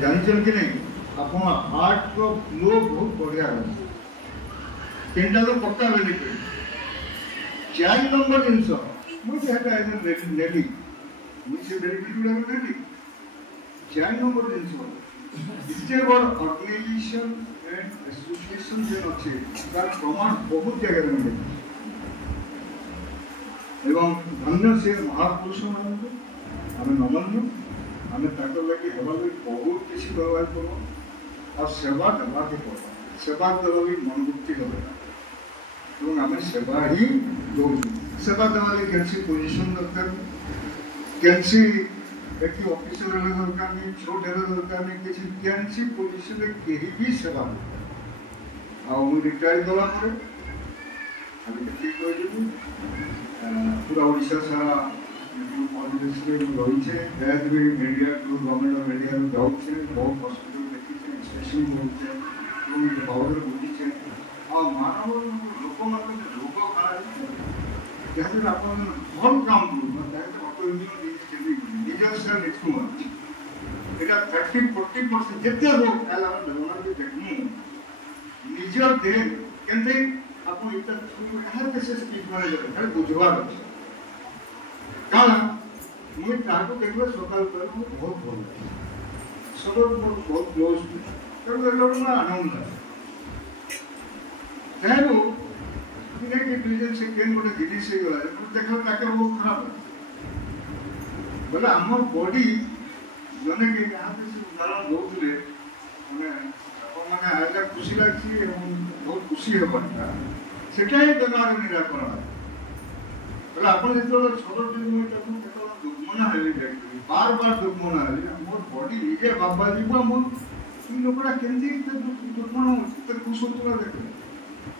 जानचन कि नहीं आप हार्ट को फ्लो बहुत बढ़िया है तीनटा तो पक्का बेनिफिट 4 नंबर जिनस मुझे नेली मुझे बेनिफिट गुड़ा नेली 4 नंबर जिनस इससे बड़ ऑर्गेनाइजेशन एंड एसोसिएशन जो अच्छे तार प्रमाण बहुत जगह मिले एवं धन्य से महापुरुष मान आम नमन्य आम लगे हवा बहुत किसी करवा पड़ो और सेवा देवा के पड़ो सेवा देवा भी मनोवृत्ति होगा आम सेवा ही दौर सेवा देवा लगे कैसी पोजिशन दरकार कैसी एक ऑफिसर दरकार नहीं छोट दरकार नहीं किसी कैसी पोजिशन कहीं भी सेवा रिटायर कला पूरा ओडिशा सारा रही है भी मीडिया गवर्नमेंट ऑफ मीडिया जाऊे बहुत हॉस्पिटल देखी स्टेशन होते बाहर बुझीचे मानव लोक मान रोग क्या आप भल काम कर निजर सेल एक्सट्रोवर्ट एटा 30-40% जिते रोग देखू निजर देह केंते आपन इतना हर कैसे स्पीच मारे जाते बुझवार अच्छे कारण मुझे ताको देखले सकाल पर बहुत भल सब बहुत क्लोज तब देखला आनंद तेनु दिने के इंटेलिजेंस से केन गोटे जिनिस हे गला देखला ताके बहुत खराब बोले हमर बॉडी जने के यहाँ पे उदाहरण दोले माने आजा खुशी लागछि बहुत खुशी हे बनता सेटा ही बेमार निराकरण अपन जो छोट दुखमना बार बार दुखमना मोर बॉडी निजे बाबा जीवा मोर लोकड़ा केंदी दुखमना खुश होतला देखे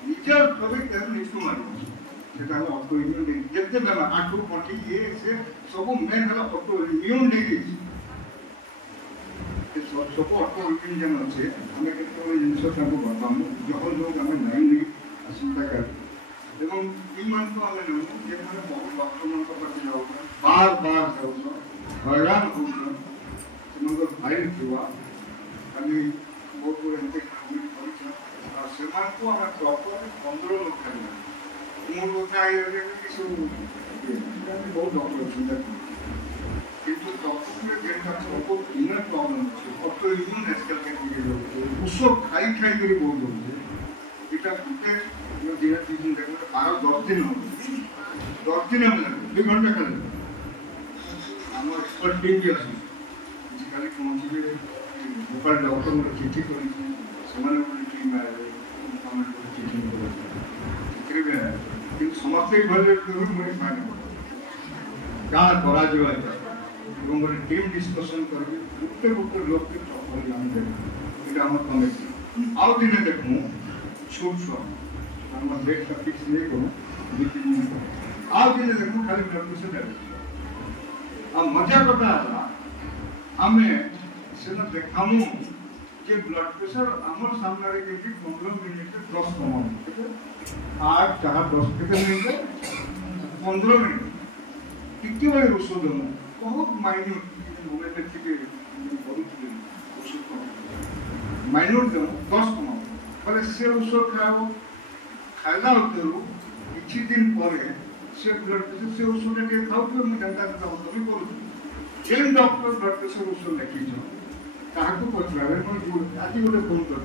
निजर तबे कर निष्ठु मान सेटा ऑटो इम्यून जते बेमा आठू पटी ये से सब मेन हला ऑटो इम्यून डिजीज ए सब ऑटो इम्यून जन আছে हमें केतो जिंस ताको बतामु जो जो हमें नहीं चिंता कर एवं ईमान को हमें नहीं ये हमें बहुत डॉक्टर मन को पता जाओ बार बार जाओ हैरान हो तुमको फाइल हुआ अभी बहुत बड़े इनके कोविड परीक्षा और सेमान को हमें प्रॉपर 15 लोग करना मूल होता है ये किसी बहुत डॉक्टर चिंता किंतु डॉक्टर में जेटा सबको इनर प्रॉब्लम है ऑटो इम्यून एस्केल के लिए उसको खाई खाई कर बहुत होते এটা ফুটে দিনে 3 দিন দেখলে আরো 10 দিন হবে 10 দিন হবে 2 ঘন্টা খালি আমার এক্সপার্ট টিম যে আছে খালি পৌঁছিবে লোকাল ডক্টর को চিঠি করেছে ସେମାନେ ଗୋଟେ টিম আইলে ଆମେ ଗୋଟେ ଚିঠি করেছে চিঠিরে কিন্তু ସମସ୍ତେ ঘরে করে মই মানে গাঁ করা যাবে এবং ଗୋଟେ টিম ডিসকশন করবে ଗୋଟେ লোককে প্রপরলি আমি দেব এটা আমার কমিটি ଆଉ ଦିନେ ଦେଖୁ छोट छोट हम डेट का फिक्स नहीं करूं आज दिन देखो खाली ब्लड प्रेशर है अब मजा करता है हमें सेना देखामु जे ब्लड प्रेशर हमर सामने रे के 15 मिनट 10 कम 8 4 10 कितने मिनट 15 मिनट टिके वाले औषध बहुत माइन्यूट होमियोपैथी के बहुत औषध माइन्यूट 10 कम पर से औषध खाओ खाइला होतरू किछि दिन पर से ब्लड प्रेशर से औषध के खाओ तो मैं जनता का भी करू जेन डॉक्टर ब्लड प्रेशर औषध लिखि छ काहा को पछरावे मैं आज गोटे फोन कर